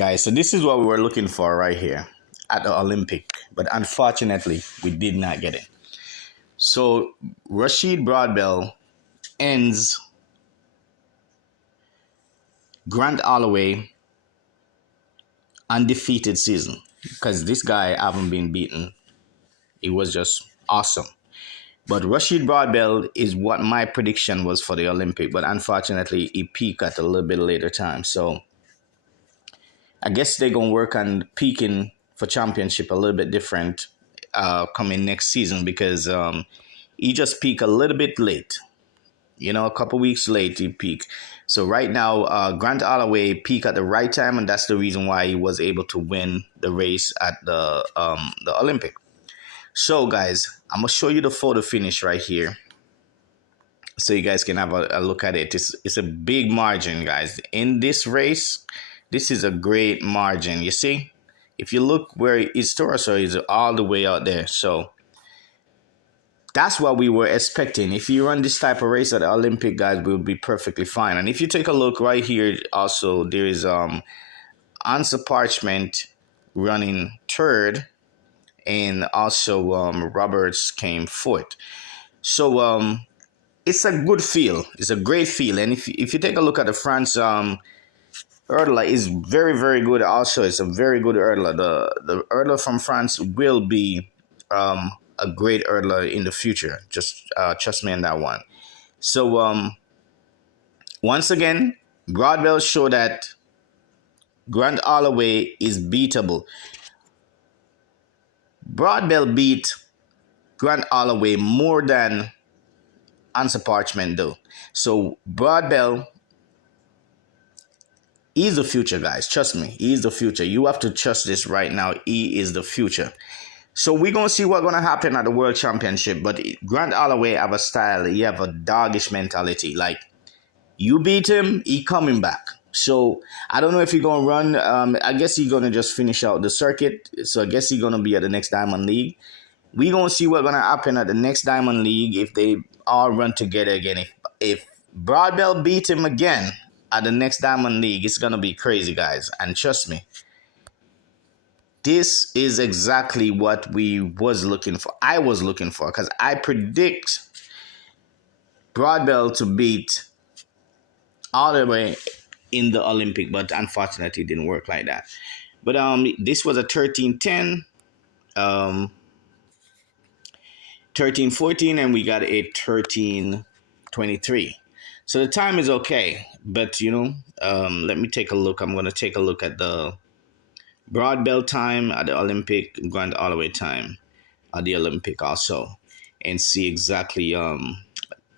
guys, so this is what we were looking for right here at the Olympic, but unfortunately, we did not get it. So Rashid Broadbell ends Grant Holloway undefeated season because this guy haven't been beaten. It was just awesome. But Rashid Broadbell is what my prediction was for the Olympic, but unfortunately, he peaked at a little bit later time. So I guess they're going to work on peaking for championship a little bit different coming next season because he just peaked a little bit late. You know, a couple weeks late, he peaked. So right now, Grant Holloway peaked at the right time, and that's the reason why he was able to win the race at the Olympic. So, guys, I'm going to show you the photo finish right here so you guys can have a look at it. It's a big margin, guys. In this race, this is a great margin. You see? If you look where his torso is all the way out there. So that's what we were expecting. If you run this type of race at the Olympic, guys, we'll be perfectly fine. And if you take a look right here, also, there is Answer Parchment running third. And also Roberts came fourth. So it's a good feel. It's a great feel. And if you take a look at the France hurdler, is very, very good. Also, it's a very good hurdler. The hurdler from France will be a great hurdler in the future. Just trust me on that one. So once again, Broadbell showed that Grant Holloway is beatable. Broadbell beat Grant Holloway more than Answer Parchment though. So Broadbell is the future, guys. Trust me, he is the future. You have to trust this right now. He is the future. So we're going to see what's going to happen at the World Championship. But Grant Holloway have a style. He have a doggish mentality. Like, you beat him, he coming back. So I don't know if he's going to run. I guess he's going to just finish out the circuit. So I guess he's going to be at the next Diamond League. We're going to see what's going to happen at the next Diamond League if they all run together again. If Broadbell beat him again at the next Diamond League, it's going to be crazy, guys. And trust me, this is exactly what we was looking for. I was looking for because I predict Broadbell to beat all the way in the Olympic, but unfortunately it didn't work like that. But this was a 13:10, 13:14, and we got a 13:23. So the time is okay, but you know, let me take a look. I'm gonna take a look at the Broadbell time at the Olympic, Grant Holloway time at the Olympic also, and see exactly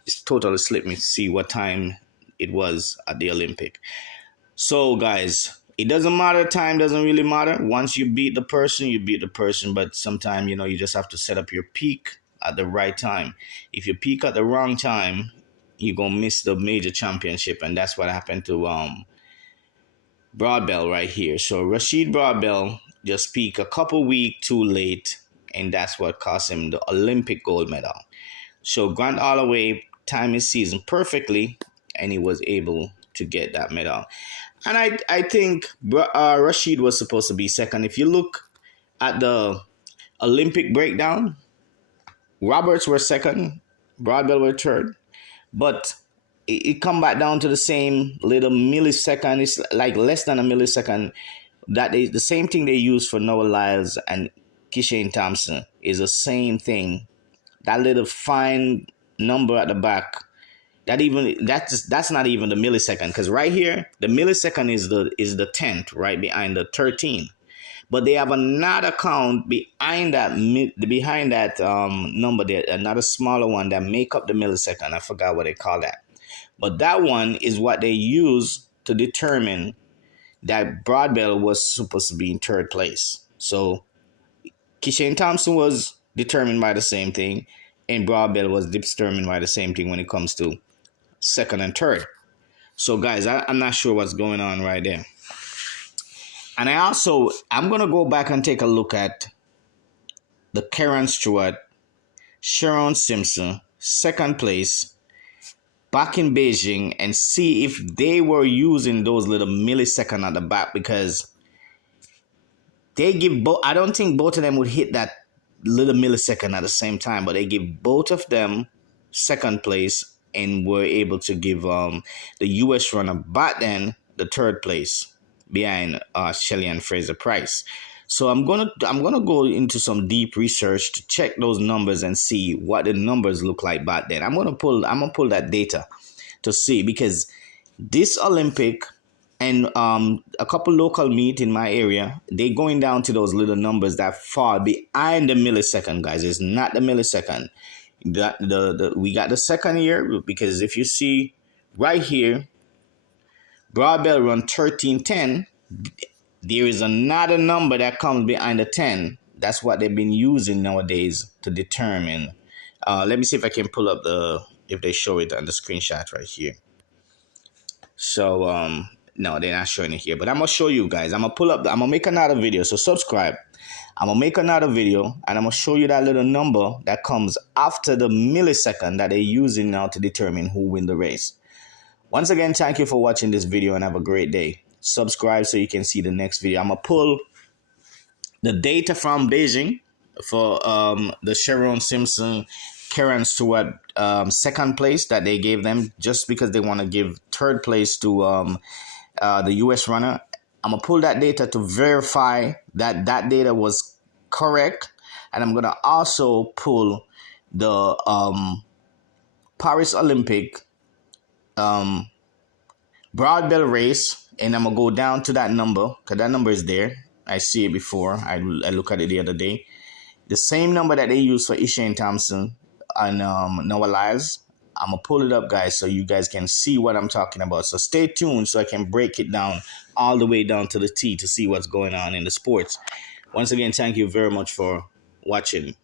it's totally slipped me to see what time it was at the Olympic. So guys, it doesn't matter. Time doesn't really matter. Once you beat the person, you beat the person. But sometimes, you know, you just have to set up your peak at the right time. If you peak at the wrong time, you're going to miss the major championship. And that's what happened to Broadbell right here. So Rashid Broadbell just peaked a couple weeks too late. And that's what cost him the Olympic gold medal. So Grant Holloway timed his season perfectly, and he was able to get that medal. And I think Rashid was supposed to be second. If you look at the Olympic breakdown, Roberts were second, Broadbell were third. But it come back down to the same little millisecond. It's like less than a millisecond. That is the same thing they use for Noah Lyles and Kishane Thompson is the same thing. That little fine number at the back. That's not even the millisecond, because right here the millisecond is the 10th right behind the 13, but they have another count behind that number there, another smaller one that make up the millisecond. I forgot what they call that, but that one is what they use to determine that Broadbell was supposed to be in third place. So Kishane Thompson was determined by the same thing, and Broadbell was determined by the same thing when it comes to second and third. So guys, I'm not sure what's going on right there. And I'm going to go back and take a look at the Karen Stewart, Sharon Simpson, second place, back in Beijing, and see if they were using those little milliseconds at the back, because they give both. I don't think both of them would hit that little millisecond at the same time, but they give both of them second place and were able to give the U.S. runner back then the third place behind Shelley and Fraser Price. So I'm gonna go into some deep research to check those numbers and see what the numbers look like back then. I'm gonna pull that data to see, because this Olympic and a couple local meet in my area, they going down to those little numbers that fall behind the millisecond, guys. It's not the millisecond. That we got the second year, because if you see right here, Broadbell run 13:10. There is another number that comes behind the 10. That's what they've been using nowadays to determine. Let me see if I can pull up if they show it on the screenshot right here. So no, they're not showing it here, but I'm gonna show you guys. I'm gonna make another video, so subscribe. I'm gonna make another video and I'm gonna show you that little number that comes after the millisecond that they're using now to determine who win the race. Once again, thank you for watching this video and have a great day. Subscribe so you can see the next video. I'm gonna pull the data from Beijing for the Sharon Simpson, Karen Stewart second place that they gave them, just because they want to give third place to the U.S. runner. I'm gonna pull that data to verify that that data was correct, and I'm gonna also pull the Paris Olympic Broadbell race, and I'm gonna go down to that number, because that number is there. I see it before. I look at it the other day. The same number that they use for Ishane Thompson and Noah Lyles. I'm gonna pull it up, guys, so you guys can see what I'm talking about. So stay tuned so I can break it down all the way down to the T to see what's going on in the sports. Once again, thank you very much for watching.